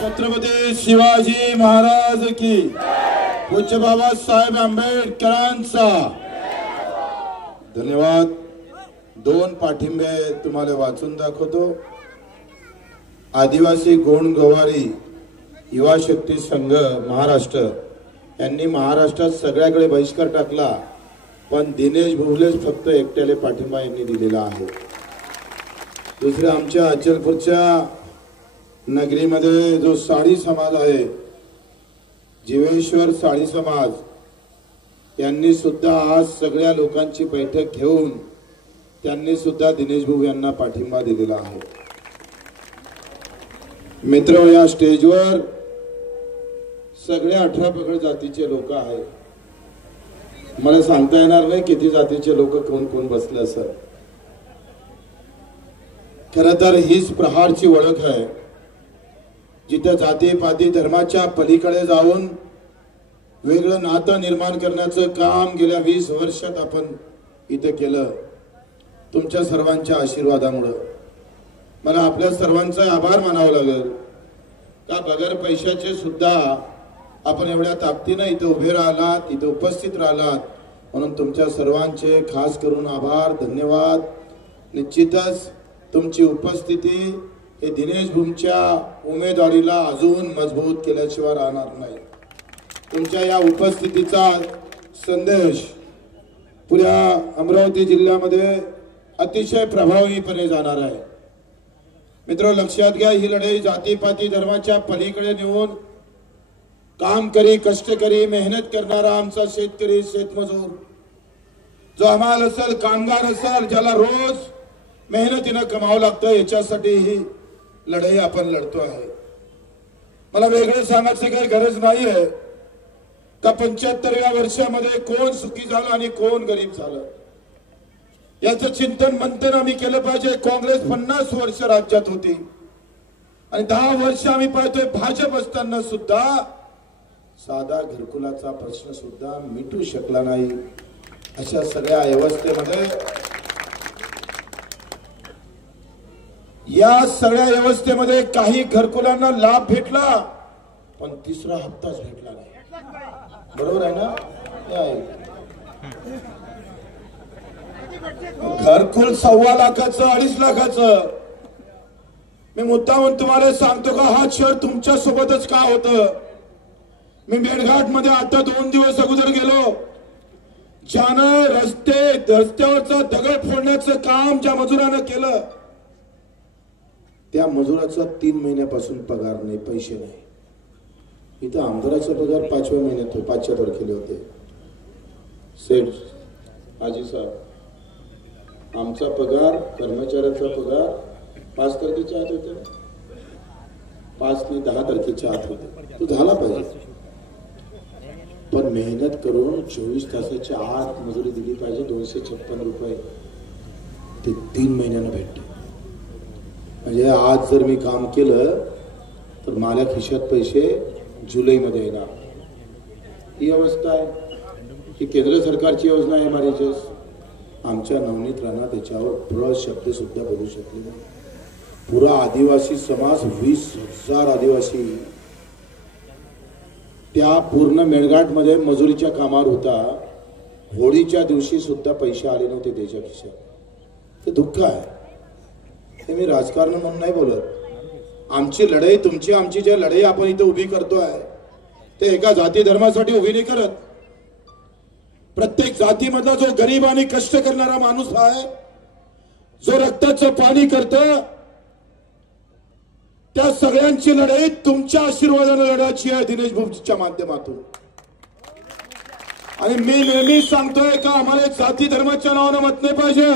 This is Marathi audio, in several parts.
छत्रपती शिवाजी महाराज की, पूज्य बाबासाहेब आंबेडकरांचा धन्यवाद। दोन पाठिंबे तुम्हाला वाचून दाखवतो। आदिवासी गोंड गवारी युवा शक्ती संघ महाराष्ट्र यांनी महाराष्ट्रात सगळ्याकडे बहिष्कार टाकला, पण दिनेश भोवलेच फक्त एकट्याले पाठिंबा यांनी दिलेला आहे। दुसरे आमच्या अचलपूरच्या नगरीमध्ये जो साडी समाज आहे, जीवेश्वर साडी समाज यांनी सुद्धा आज सगळ्या लोकांची बैठक घेऊन त्यांनी सुद्धा दिनेश भाऊ यांना पाठिंबा दिलेला आहे। मित्र, या स्टेजवर सगळ्या 18 पगड जातीचे लोक आहेत। मला सांगता येणार नाही किती जातीचे लोक कोण कोण बसले असं। खरं तर हीच प्रहारची ओळख आहे, जिथे जाती पाती धर्माच्या पलीकडे जाऊन वेगळं नातं निर्माण करण्याचं काम गेल्या 20 वर्षात आपण इथे केलं। तुमच्या सर्वांच्या आशीर्वादामुळे मला आपल्या सर्वांचा आभार मानावा लागेल का बगर पैशाचे सुद्धा आपण एवढ्या ताकदीने इथे उभे राहिलात, इथे उपस्थित राहिलात, म्हणून तुमच्या सर्वांचे खास करून आभार, धन्यवाद। निश्चितच तुमची उपस्थिती हे दिनेश भाऊंच्या उमेदवारीला अजून मजबूत केल्याशिवाय राहणार नाही। तुमच्या या उपस्थितीचा संदेश पुऱ्या अमरावती जिल्ह्यामध्ये अतिशय प्रभावीपणे जाणार आहे। मित्र, लक्षात घ्या, ही लढाई जातीपाती धर्माच्या पलीकडे नेऊन काम करी, कष्टकरी, मेहनत करणारा आमचा शेतकरी, शेतमजूर, जो हमाल असेल, कामगार असेल, ज्याला रोज मेहनतीने कमावं लागतं, याच्यासाठी ही लढाई आपण लढतो आहे। मला वेगळं सांगायचं काही गरज नाही आहे का 75व्या वर्षामध्ये कोण सुखी झालं आणि कोण गरीब झालं, याचं चिंतन मंथन आम्ही केलं पाहिजे। काँग्रेस 50 वर्ष राज्यात होती आणि 10 वर्ष आम्ही पाहतोय भाजप असताना सुद्धा साधा घरकुलाचा प्रश्न सुद्धा मिटू शकला नाही। अशा सगळ्या व्यवस्थेमध्ये, या सगळ्या व्यवस्थेमध्ये काही घरकुलांना लाभ भेटला, पण तिसरा हप्ताच भेटला नाही। बरोबर आहे ना? घरकुल 1.25 लाखाचं, 2.5 लाखाचं। मी मुद्दामून तुम्हाला सांगतो का हा शहर तुमच्या सोबतच का होतं। मी मेळघाट मध्ये आता 2 दिवस अगोदर गेलो, ज्यानं रस्त्यावरचं दगड फोडण्याचं काम ज्या मजुरानं केलं, त्या मजुराचा 3 महिन्यापासून पगार नाही, पैसे नाही। इथं आमदाराचा पगार 5व्या महिन्यात 5च्या तारखेला होते। सेठ आजी साहेब, आमचा पगार, कर्मचाऱ्याचा पगार 5 तारखेच्या आत होते, 5 नाही 10 तारखेच्या आत होते। तो झाला पाहिजे, पण मेहनत करून 24 तासाच्या आत मजुरी दिली पाहिजे। 256 रुपये ते 3 महिन्यानं भेटते। म्हणजे आज जर मी काम केलं तर माझ्या खिशात पैसे जुलैमध्ये येणार। ही अवस्था आहे, ही केंद्र सरकारची योजना आहे। मारीचेस आमच्या नवनीत राणा त्याच्यावर प्र शब्द सुद्धा बोलू शकले नाही। पुरा आदिवासी समाज, 20,000 आदिवासी त्या पूर्ण मेळघाट मध्ये मजुरीच्या कामावर होता। होळीच्या दिवशी सुद्धा पैसे आले नव्हते त्याच्या खिशात। ते दुःख आहे। हे मी राजकारण म्हणून नाही बोलत। आमची लढाई, तुमची आमची जी लढाई आपण इथे उभी करतोय, ते एका जाती धर्मासाठी उभी नाही करत। प्रत्येक जातीमधला जो गरीब आणि कष्ट करणारा माणूस आहे, जो रक्ताचं पाणी करतं, त्या सगळ्यांची लढाई तुमच्या आशीर्वादाने लढायची आहे दिनेश भाऊंच्या माध्यमातून। आणि मी नेहमी सांगतोय का आम्हाला जाती धर्माच्या नावानं मत नाही पाहिजे।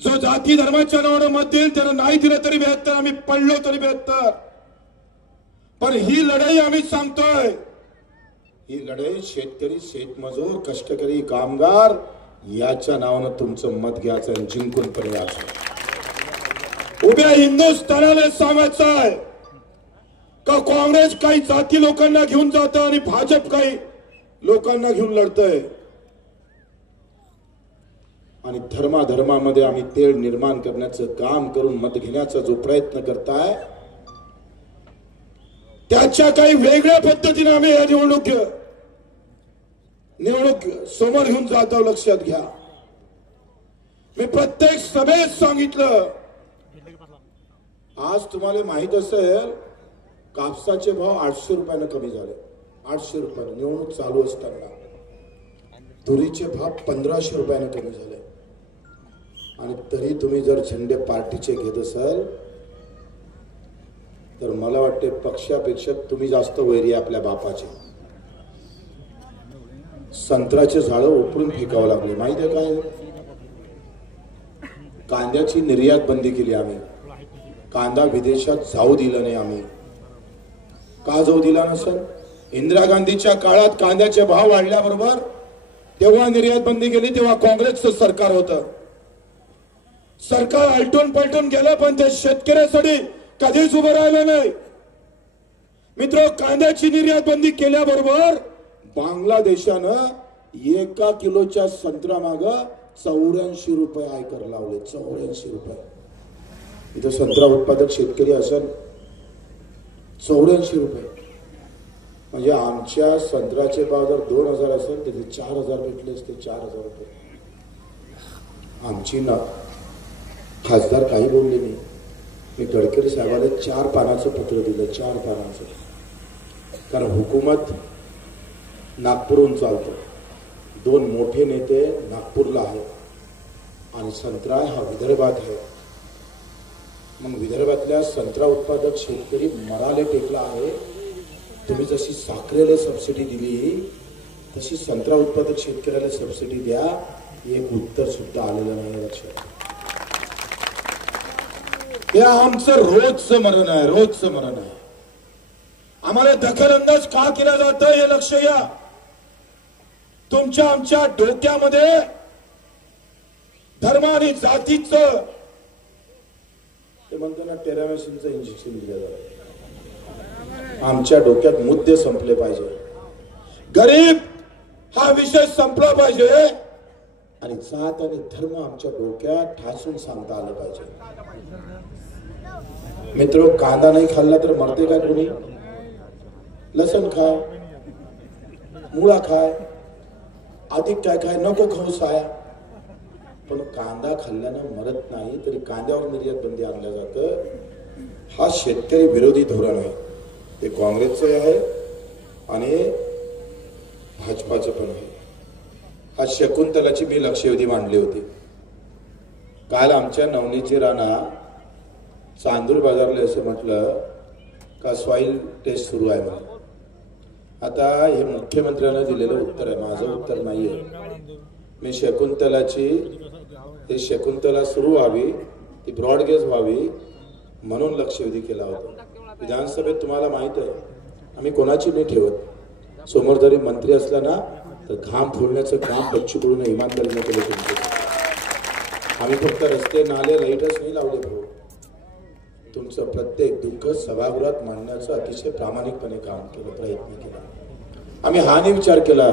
जो जाती धर्माच्या नावानं मत देईल त्याला नाही दिलं तरी 72, आम्ही पडलो तरी 72, पण ही लढाई आम्ही सांगतोय, ही लढाई शेतकरी, शेतमजूर, कष्टकरी, कामगार याच्या नावानं तुमचं मत घ्यायचं आणि जिंकून पण यायचं। उभ्या हिंदुस्थानाला सांगायचं आहे का काँग्रेस काही जाती लोकांना घेऊन जातं आणि भाजप काही लोकांना घेऊन लढतंय। आणि धर्माधर्मामध्ये आम्ही तेढ निर्माण करण्याचं काम करून मत घेण्याचा जो प्रयत्न करताय, त्याच्या काही वेगळ्या पद्धतीने आम्ही या निवडणूक समोर घेऊन जातो, लक्षात घ्या. मी प्रत्येक सभेत सांगितलं, आज तुम्हाला माहित असेल कापसाचे भाव 800 रुपयाने कमी झाले. 800 रुपयाने निवडणूक चालू असताना तुरीचे भाव 1500 रुपयाने कमी झाले. आणि तरी तुम्ही जर झेंडे पार्टीचे घेत असाल तर मला वाटते पक्षापेक्षा तुम्ही जास्त वैरी आपल्या बापाचे. संत्र्याचे झाडं उपडून फेकावं लागले. माहिती आहे काय? कांद्याची निर्यात बंदी केली आम्ही. कांदा विदेशात जाऊ दिला नाही आम्ही. का जाऊ दिला नसेल? इंदिरा गांधीच्या काळात कांद्याचे भाव वाढल्याबरोबर तेव्हा निर्यात बंदी केली, तेव्हा काँग्रेसचं सरकार होतं. सरकार आलटून पलटून गेलं पण ते शेतकऱ्यासाठी कधीच उभं राहिलं नाही. मित्र, कांद्याची निर्यात बंदी केल्याबरोबर बांगलादेशानं 1 किलोच्या संत्रा माग 84 रुपये आयकर लावले. 84 रुपये. इथं संत्रा उत्पादक शेतकरी असेल 84 रुपये. म्हणजे आमच्या संत्र्याचे भाव जर 2000 असेल तर 4000 भेटले असते. 4000 रुपये. आमची ना खासदार काही बोलले नाही. मी गडकरी साहेबाला 4 पानाचं पत्र दिलं. 4 पानाचं. कारण हुकूमत नागपूरहून चालतं. 2 मोठे नेते नागपूरला आहेत आणि संत्रा हा विदर्भात आहे. मग विदर्भातल्या संत्रा उत्पादक शेतकरी मराले टेकला आहे. तुम्ही जशी साखरेला सबसिडी दिली तशी संत्रा उत्पादक शेतकऱ्याला सबसिडी द्या. एक उत्तर सुद्धा आलेलं नाही. लक्षात. हे आमचं रोजचं मरण आहे. रोजचं मरण आहे. आम्हाला दखलंदाज का केला जातं हे लक्ष घ्या. तुमच्या आमच्या डोक्यामध्ये धर्म आणि जातीचं ते म्हणतो ना टेरामेसिनचं इंजेक्शन दिलं जातं. आमच्या डोक्यात मुद्दे संपले पाहिजे. गरीब हा विषय संपला पाहिजे आणि जात आणि धर्म आमच्या डोक्यात ठासून सांगता आलं पाहिजे. मित्र, कांदा नाही खाल्ला तर मरते का कोणी? लसण खाय, मुळा खाय, अधिक काय खाय, नको खाऊ साया. पण कांदा खाल्ल्यानं मरत नाही. तरी कांद्यावर निर्यात बंदी आणलं जातं. हा शेतकरी विरोधी धोरण आहे. ते काँग्रेसचं आहे आणि भाजपाचं पण आहे. हा शकुंतलाची मी लक्षवेधी मांडली होती. काल आमच्या नवनीतजी राणा चांदूर बाजारला असं म्हटलं का सॉइल टेस्ट सुरू आहे म्हणून. आता हे मुख्यमंत्र्यांना दिलेलं उत्तर आहे, माझं उत्तर नाहीये. मी शकुंतला सुरू व्हावी, ती ब्रॉडगेज व्हावी म्हणून लक्षवेधी केला होता. विधानसभेत तुम्हाला माहित आहे आम्ही कोणाची नाही ठेवत. समोर जरी मंत्री असला ना तर घाम फोडण्याचं काम बच्चू कडून इमानदारीने केलं. आम्ही फक्त रस्ते नाले लाईटच नाही लावले भाऊ. तुमचं प्रत्येक दुःख सभागृहात मांडण्याचं अतिशय प्रामाणिकपणे काम केलं, प्रयत्न केला. आम्ही हा नाही विचार केला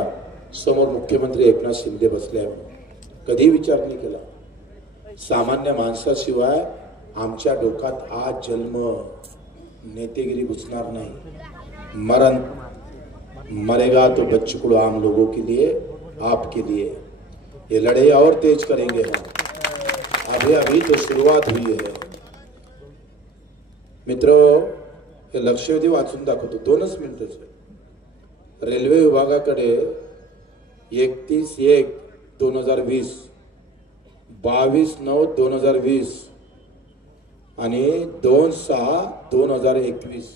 समोर मुख्यमंत्री एकनाथ शिंदे बसले कधी विचार नाही केला. सामान्य माणसाशिवाय आमच्या डोक्यात आज जन्म नेतेगिरी घुसणार नाही. मरण मरेगा तो बच्चू आम लोगों के लिए, आपके लिए. ये लड़ाई और तेज करेंगे हम. अभी तो शुरुआत हुई है. मित्रो, हे लक्षवेधी वाचून दाखवतो. 2च मिनिटाचे. रेल्वे विभागाकडे 31/1/2020, 22/9/2020 आणि 2/6/2021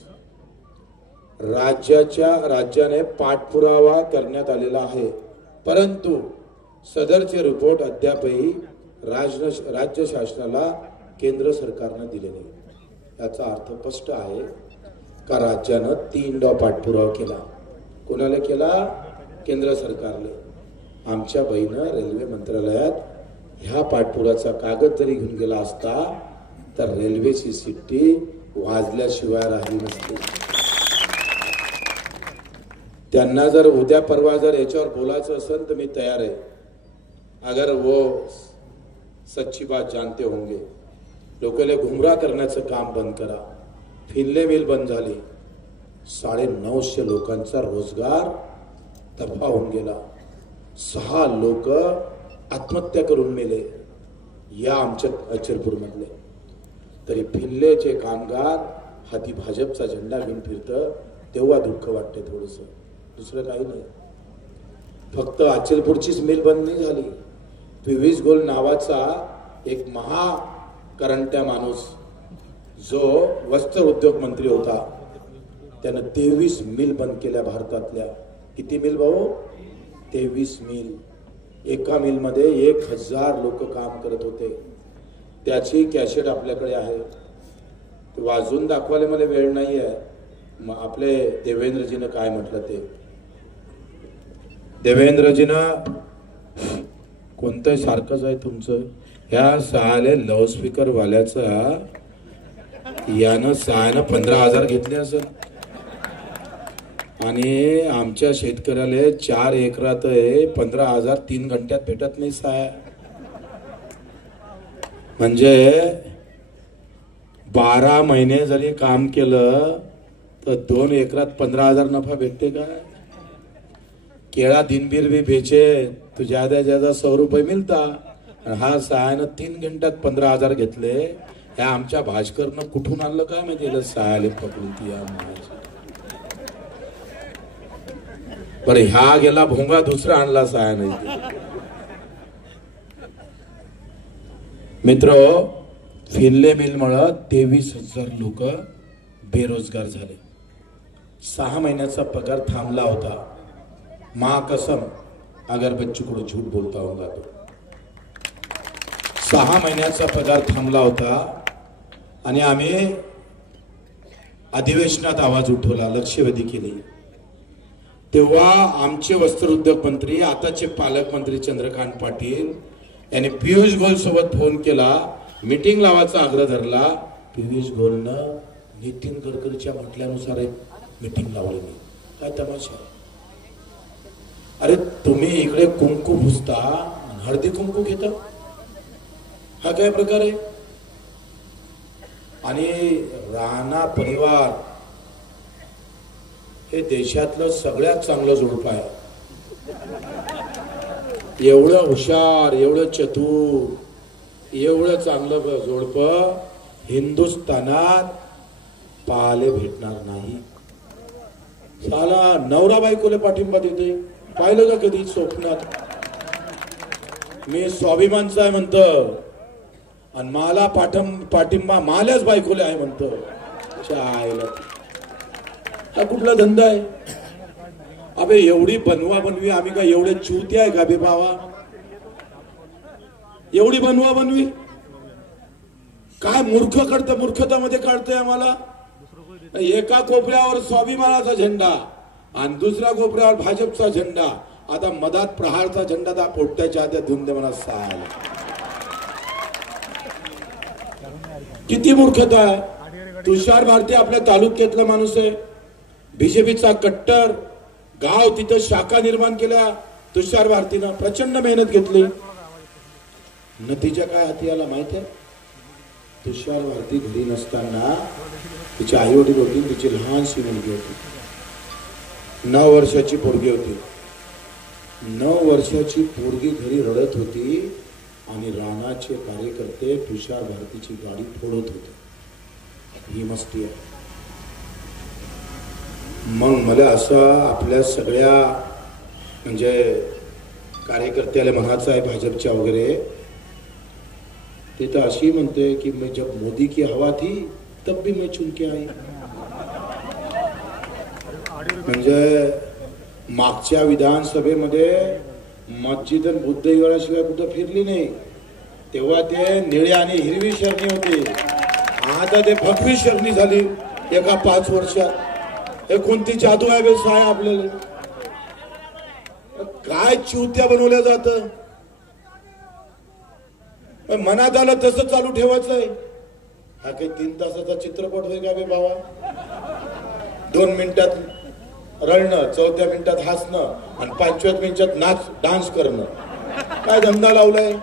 राज्याने पाठपुरावा करण्यात आलेला आहे. परंतु सदरचे रिपोर्ट अद्यापही राज्य शासनाला केंद्र सरकारने दिले नाही. याचा अर्थ स्पष्ट आहे का राज्यानं 3दा पाठपुरावा केला. कोणाला केला? केंद्र सरकारने. आमच्या बहिणं रेल्वे मंत्रालयात ह्या पाठपुराचा कागद जरी घेऊन गेला असता तर रेल्वेची शिट्टी वाजल्याशिवाय राहिली नसती. त्यांना जर उद्या परवा जर याच्यावर बोलायचं असेल तर मी तयार आहे. अगर वो सच्ची बात जानते होंगे. लोकांना गुमराह करण्याचं काम बंद करा. फिनले मिल बंद झाली. 950 लोकांचा रोजगार तबाह होऊन गेला. 6 लोक आत्महत्या करून मेले या आमच्या अचलपूर मधले. तरी भिल्लेचे कामगार हाती भाजपचा झेंडा घेऊन फिरतं तेव्हा दुःख वाटते थोडस, दुसरं काही नाही. फक्त अचलपूरचीच मिल बंद नाही झाली. पियुष गोयल नावाचा एक महाकरंट्या माणूस जो वस्त्र उद्योग मंत्री होता त्यानं 23 मिल बंद केल्या भारतातल्या. किती मिल भाऊ? 23 मिल. एका मिल मध्ये 1000 लोक काम करत होते. त्याची कॅसेट आपल्याकडे आहे, वाजून दाखवायला मला वेळ नाही आहे. मग आपले देवेंद्रजीनं काय म्हटलं ते. देवेंद्रजीनं कोणतं सारखंच आहे तुमचं. ह्या 6 लाऊडस्पीकर वाल्याचा यानं 15,000 घेतले असेल आणि आमच्या शेतकऱ्याला 4 एकरात 15,000 3 घंट्यात भेटत नाही साया. म्हणजे 12 महिने जरी काम केलं तर 2 एकरात 15,000 नफा भेटते का. केळा दिनभर भी बेचे तो ज्यादा 100 रुपये मिळता. हा सायानं 3 घंट्यात 15,000 घेतले. ह्या आमच्या भाजकरनं कुठून आणलं काय माहिती सायाले पकडून ती. बरं ह्या गेला भोंगा दुसरा आणला सायाने. मित्र, फिरले मिलमुळे 23,000 लोक बेरोजगार झाले. 6 महिन्याचा पगार थांबला होता. मां कसम अगर बच्चू को झूठ बोलता होगा तो 6 महिन्याचा पगार थांबला होता आणि आम्ही अधिवेशनात आवाज उठवला, लक्षवेधी केली. तेव्हा आमचे वस्त्र उद्योग मंत्री आताचे पालकमंत्री चंद्रकांत पाटील यांनी पियुष गोयल सोबत फोन केला, मीटिंग लावायचा आग्रह धरला. पियुष गोयलनं नितीन गडकरीच्या म्हटल्यानुसार एक मीटिंग लावली नाही. काय तमाशा. अरे तुम्ही इकडे कुंकू पुसता, हळदी कुंकू घेता, हा काय प्रकार आहे. आणि राणा परिवार हे देशातलं सगळ्यात चांगलं जोडप आहे. एवढं हुशार, एवढं चतुर, एवढं चांगलं जोडप हिंदुस्थानात पाहायला भेटणार नाही. साला नवरा बायकोला पाठिंबा देते, पाहिलं का कधी स्वप्नात. मी स्वाभिमानचा आहे म्हणतो आणि मला पाठिंबा माल्याच बायकोले आहे म्हणतो. हा कुठला धंदा आहे. अबे एवढी बनवा बनवी आम्ही का एवढे चुरते आहे का बे बाबा. एवढी बनवा बनवी काय मूर्ख करतं, मूर्खतामध्ये काढतंय आम्हाला. एका कोपऱ्यावर स्वाभिमानाचा झेंडा आणि दुसऱ्या कोपऱ्यावर भाजपचा झेंडा. आता मधात प्रहारचा झेंडा दा पोट्याच्या आद्या धुंद म्हणा साल. किती मूर्खता आहे. तुषार भारती आपल्या तालुक्यातला माणूस आहे, बीजेपीचा कट्टर. गाव तिथं शाखा निर्माण केल्या तुषार भारतीनं, प्रचंड मेहनत घेतली. नतीजा काय हाती आला माहित आहे. तुषार भारती घरी नसताना तिचे आई वडील होती, तिची लहानशी मुलगी होती, 9 वर्षाची पोरगी होती. 9 वर्षाची पोरगी घरी रडत होती आणि राणाचे कार्यकर्ते तुषार भारतीची गाडी फोडत होते. ही मस्ती आहे. मग मला असं आपल्या सगळ्या म्हणजे कार्यकर्त्याला म्हणायचं आहे भाजपच्या वगैरे, ते तर अशी म्हणते की मैं जब मोदी की हवा थी तब भी मैं चुन के आई. म्हणजे मागच्या विधानसभेमध्ये मस्जिद आणि बुद्ध विहाराशिवाय कुठं फिरली नाही. तेव्हा ते निळे आणि हिरवी शरणी होती. आता ते भगवी शरणी झाली एका 5 वर्षात. हे कोणती जादू आहे बे साय आपल्याला. काय चिवत्या बनवल्या जात. मनात आलं तसं चालू ठेवायचंय. हा काही 3 तासाचा चित्रपट होईल का बे बाबा. 2 मिनिटात रडणं, 4थ्या मिनिटात हसणं आणि 5व्या मिनिटात डान्स करणं. काय धंदा लावलाय.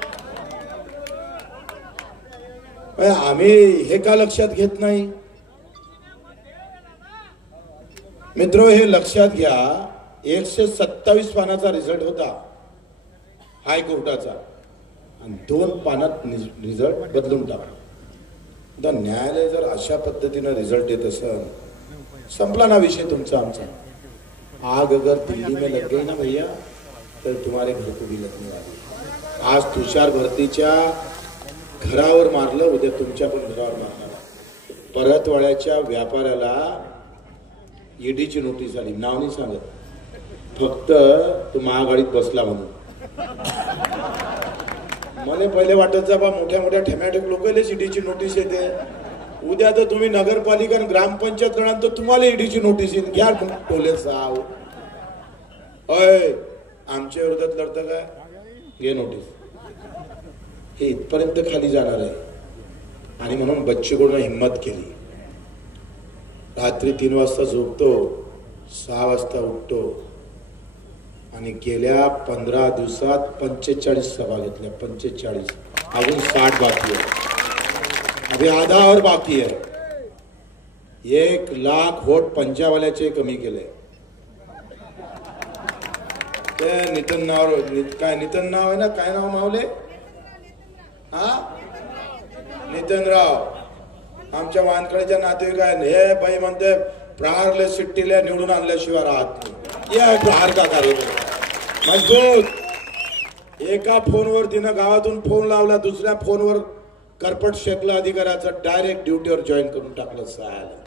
आम्ही हे का लक्षात घेत नाही. मित्रो, हे लक्षात घ्या, 127 पानाचा रिझल्ट होता हायकोर्टाचा आणि 2 पानात रिझल्ट बदलून टाकला. न्यायालय जर अशा पद्धतीने रिझल्ट देत असेल, संपला ना विषय तुमचा आमचा. आग अगर दिल्ली में लग गई ना भैया, तर तुम्हारे घर को भी लगने वाली. आज तुषार भरतीच्या घरावर मारलं, उद्या तुमच्या पण घरावर मारणार. परतवाड्याच्या व्यापाऱ्याला ईडीची नोटीस आली, नाव नाही सांगत, फक्त तो महागाडीत बसला म्हणून. मला पहिले वाटत जा बा मोठ्या मोठ्या ठेमॅटिक लोकांना ईडीची नोटीस येते. उद्या तर तुम्ही नगरपालिका आणि ग्रामपंचायत करणार तर तुम्हाला ईडीची नोटीस येईल. घ्या टोले साव, अय आमच्या विरोधात लढतं काय, घे नोटीस. हे इथपर्यंत खाली जाणार आहे. आणि म्हणून बच्चूकडून हिंमत केली. रात्री 3 वाजता झोपतो, 6 वाजता उठतो आणि गेल्या 15 दिवसात 45 सभा घेतल्या. 45, अजून 60 बाकी आहे. अभी आधा और बाकी है. 1 लाख वोट पंजावाल्याचे कमी केले. ते नितीन नाव, काय नितीन नाव आहे ना, काय नाव मावले, हा नितीन राव, आमच्या वानकडेच्या नातेवाईक आहे. हे बाई म्हणते प्रहारले सिट्टीले निवडून आणल्याशिवाय राहत नाही. या प्रहार का कार्यक्रम मजबूत. एका फोनवर तिनं गावातून फोन लावला, दुसऱ्या फोनवर करपट शेकला अधिकाऱ्याचं, डायरेक्ट ड्युटीवर जॉईन करून टाकलं. सायला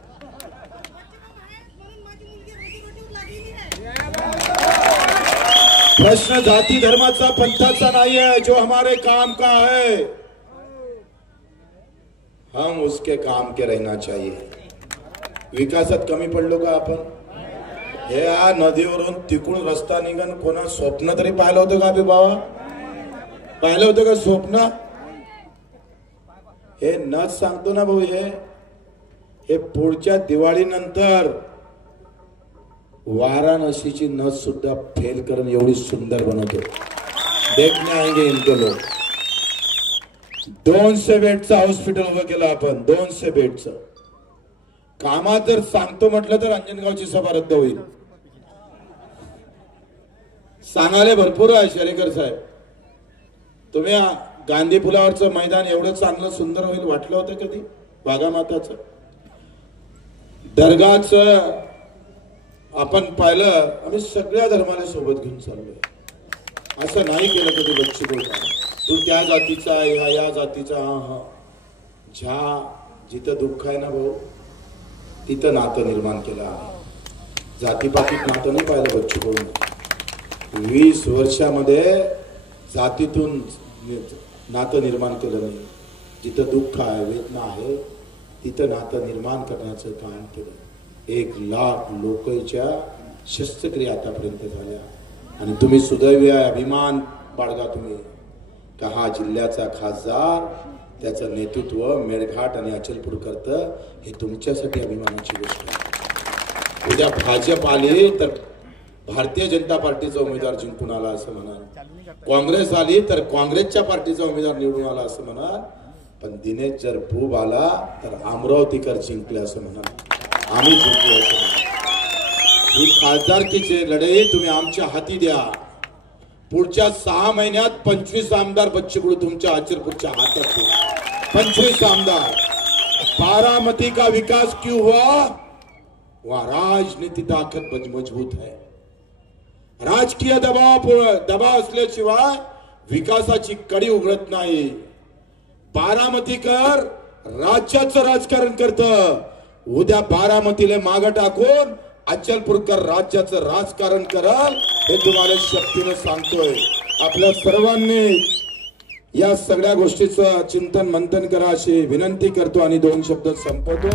प्रश्न जाती धर्माचा पंथाचा नाही है, जो हमारे काम का है, हम उसके काम के रहना चाहिए. विकासात कमी पडलो का आपण? हे नदीवरून तिकडून रस्ता निघून कोणा स्वप्न तरी पाहिलं होतं का? बाबा पाहिलं होतं का स्वप्न? हे नच सांगतो ना भाऊ, हे पुढच्या दिवाळीनंतर वाराणसीची नस सुद्धा फेल करून एवढी सुंदर बनवतो. देखने आएंगे इनके लोग. 200 बेडचं हॉस्पिटल उभं केलं आपण. 200 बेडचं कामात जर सांगतो म्हटलं तर अंजनगावची सभा रद्द होईल. सांगायला भरपूर आहे शेरेकर साहेब. तुम्ही गांधी पुलावरचं मैदान एवढं चांगलं सुंदर होईल वाटलं होतं कधी? वाघामाताचं दर्गाचं आपण पाहिलं. आम्ही सगळ्या धर्माला सोबत घेऊन चाललोय. असं नाही केलं कधी बच्ची बोलता तू त्या जातीचा आहे, या जातीचा. हा ज्या जिथं दुःख आहे ना भाऊ, तिथं नातं निर्माण केलं आहे. जातीपातीत नातं नाही पाहिलं बच्ची बोलून. 20 वर्षामध्ये जातीतून नातं निर्माण केलं नाही. जिथं दुःख आहे, वेदना आहे, तिथं नातं निर्माण करण्याचं काम केलं. 1 लाख लोकांच्या शस्त्रक्रिया आतापर्यंत झाल्या. आणि तुम्ही सुदैवी आहे, अभिमान बाळगा तुम्ही का हा जिल्ह्याचा खासदार, त्याचं नेतृत्व मेळघाट आणि अचलपूर करतं. हे तुमच्यासाठी अभिमानाची गोष्ट आहे. उद्या भाजप आली तर भारतीय जनता पार्टीचा उमेदवार जिंकून आला असं म्हणाल. काँग्रेस आली तर काँग्रेसच्या पार्टीचा उमेदवार निवडून आला असं म्हणाल. पण दिनेश जर भूब आला तर अमरावतीकर जिंकले असं म्हणाल. आम्ही जिंकलो असं म्हणाल. ही खासदारकीची लढाई तुम्ही आमच्या हाती द्या. पुढच्या 6 महिन्यात 25 आमदार बच्चू तुमच्या अचलपूरच्या हातात द्या. 25 आमदार. बारामती का विकास क्यों हुआ? वहां राजनीति ताकत मजबूत है. राजकीय दबाव असल्याशिवाय विकासाची कडी उघडत नाही. बारामतीकर राज्याचं राजकारण करतं. उद्या बारामतीला मागे टाकून अचलपूरकर राज्याचं राजकारण कराल हे तुम्हाला शक्तीने सांगतोय. आपल्या सर्वांनी या सगळ्या गोष्टीचं चिंतन मंथन करा अशी विनंती करतो आणि 2 शब्द संपवतो.